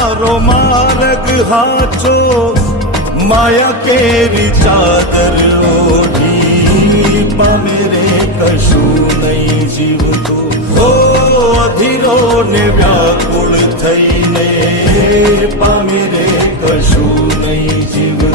તારો માર્ગ હાચો માયા કેરી ચાદર ઓઢી પામે રે કશું નહીં જીવતો હો અધીરો ને વ્યાકુળ થઈને પામે રે કશું નહીં જીવ